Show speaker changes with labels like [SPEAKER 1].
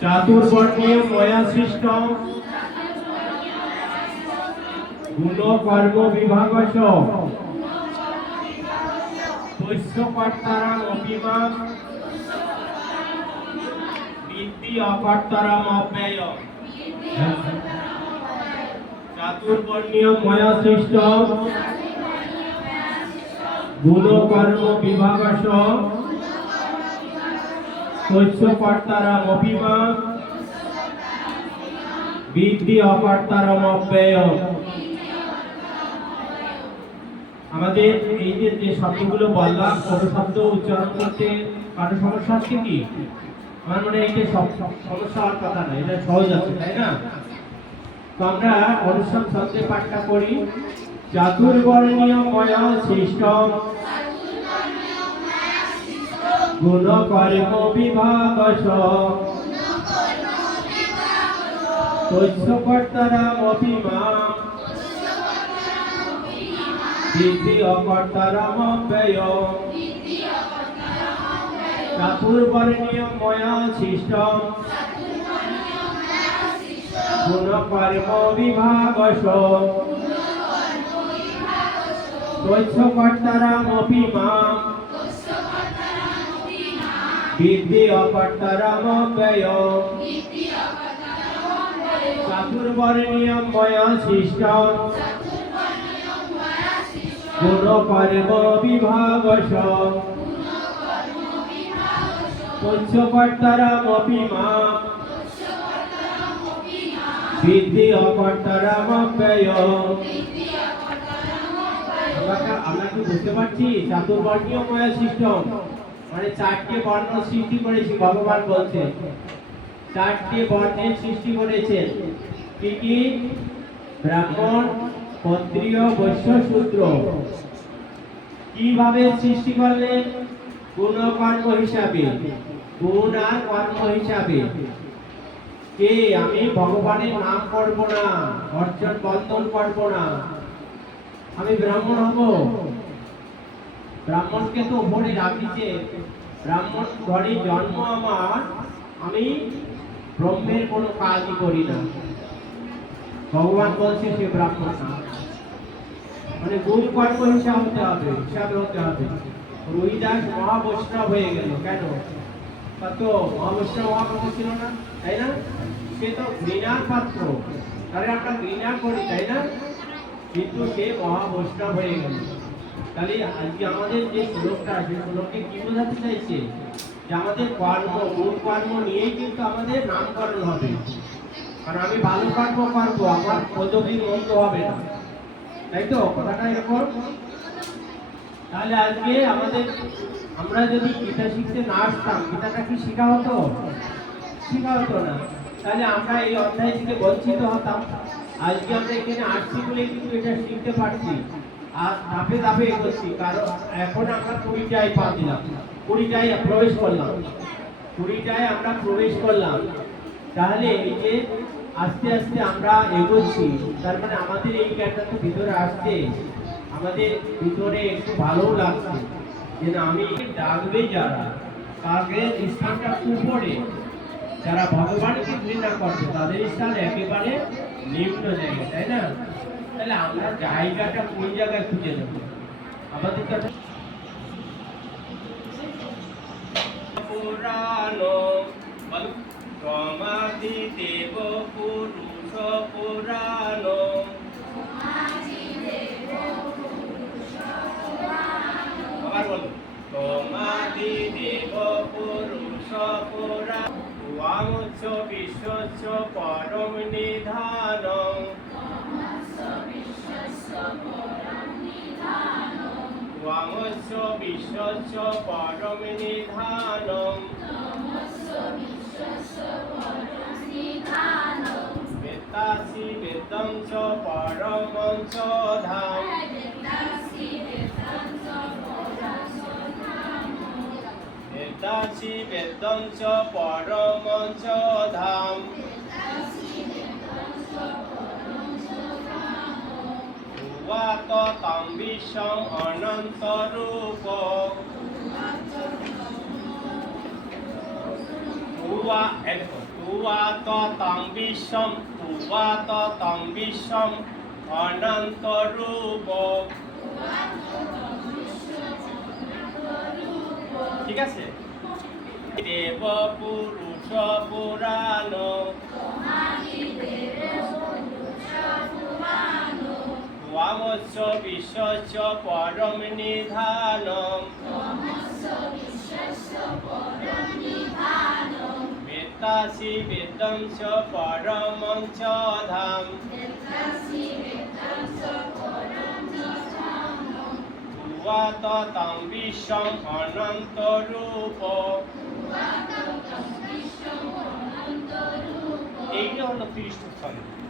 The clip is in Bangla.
[SPEAKER 1] চাতুর্বর্ণীয় ময়া সৃষ্ট। গুণ কর্ম বিভাগস তস্যকর্তারাম অভিমান। বৃদ্ধি অকর্তারাম অব্যয়। চাতুর্বর্ণীয় ময়া সৃষ্ট। বিভাগস তস্যকর্তারাম অভিমান বৃদ্ধি অকর্তারাম অব্যয়। আমাদের এই যে যে শব্দগুলো বললাম কোনো শব্দ উচ্চারণ করতে কারও সমস্যা আছে কি? আমার মনে সব- সমস্যা হওয়ার কথা না, এটা সহজ আছে, তাই না? তো আমরা অনুষ্ঠান শব্দে পাঠটা করি চাতুর্বর্ণীয় ময়া সৃষ্ট। গুণ কর্ম বিভাগস বৃদ্ধি অকর্তারাম অব্যয়। চাতুর্বর্ণীয় ময়া সৃষ্ট গুণ কর্ম বিভাগস তস্যকর্তারাম অভিমান বৃদ্ধি অকর্তারাম অব্যয় চাতুর্বর্ণীয় ময়া সৃষ্ট গুণ কর্ম বিভাগস পঞ্চকর্তারাম অভিমান বৃদ্ধি অকর্তারাম অব্যয় আমরা আমরা কি বুঝতে পারছি? চাতুর্বর্ণীয় ময়া সিস্টেম মানে চারটি বর্ণ সৃষ্টি করেছি, ভগবান বলছে। চারটি বর্ণের সৃষ্টি করেছে। কি কি? ব্রাহ্মণ, ক্ষত্রিয়, বৈশ্য, শূদ্র। কীভাবে সৃষ্টি করলেন গুণ কর্ম হিসাবে। গুণ আর কর্ম হিসাবে। কে? আমি ভগবানের নাম করব না, অর্জন বন্ধন করব না। আমি ব্রাহ্মণ হব। ব্রাহ্মণকে তো উপরে রাখিছে ব্রাহ্মণ ঘরে জন্ম আমার, আমি ব্রহ্মের কোনো কাজই করি না। ভগবান বলছে, সে ব্রাহ্মণ না। মানে গুণ কর্ম হিসাব হতে হবে হিসাবে হতে হবে। রোহিদাস মহাবৈষ্ণব হয়ে গেল, কেন? তা মহাবৈষ্ণব কথা ছিল না, তাই না? সে তো ঘৃণার পাত্র। তাহলে আমরা ঘৃণা করি, তাই না? কিন্তু সে মহাবৈষ্ণব হয়ে গেল। তাহলে আজকে আমাদের যে শ্লোকটা কি বোঝাতে চাইছে? যে আমাদের কর্ম কর্ম নিয়েই কিন্তু আমাদের নামকরণ হবে। কারণ আমি ভালো কর্ম করব, আমার মন্দ হবে না। তাই তো? কথাটা এরকম? তাহলে আজকে আমাদের, আমরা যদি গীতা শিখতে না আসতাম, গীতাটা কি শেখা হতো? শেখা হতো না। তাহলে আমরা এই অধ্যায় থেকে বঞ্চিত হতাম। আজকে আমরা এখানে আসছি বলে কিন্তু এটা শিখতে পারছি। আর ধাপে ধাপে এগোচ্ছি, কারণ এখন আমরা কুড়িটায় পা দিলাম, কুড়িটায় প্রবেশ করলাম। কুড়িটায় আমরা প্রবেশ করলাম। তাহলে এই যে আস্তে আস্তে আমরা এগোচ্ছি। তার মানে আমাদের এই জ্ঞানটা তো ভিতরে আসছে। আমাদের ভিতরে একটু ভালোও লাগছে। যে না আমি ডাকবে যারা, তাদের স্থানটা উপরে। যারা ভগবানকে ঘৃণা করবে, তাদের স্থান একেবারে নিম্ন জায়গায়, তাই না? তাহলে জায়গাটা কোন জায়গায় খুঁজে নেব? আমাদের কাছে পুরাণ সমাধি দেব পুরুষ পুরাণ আবার বলো সমাধি পুরাণ ওয়ামুচ্চ পরম নিধানম। ওয়ামস্য বিশ্বস্য পরম নিধানম বেত্তাসি বেদম চ পরমং চ ধাম বেত্তাসি বেদম চ পরমং চ ধাম উবাত তম বিশ্বম অনন্ত রূপ তুয়া এই দেখো তুয়া ত তং বিশ্বম তুয়া ত তং বিশ্বম অনন্ত রূপ ঠিক আছে? দেব পুরুষ পুরাণ ত্বমস্য বিশ্বস্য পরম নিধানম। বেত্তাসি বেদম চ পরমং চ ধাম। তুয়াত বিশ্বম অনন্ত রূপ। এইটা হলো ত্রিশ ছন্দ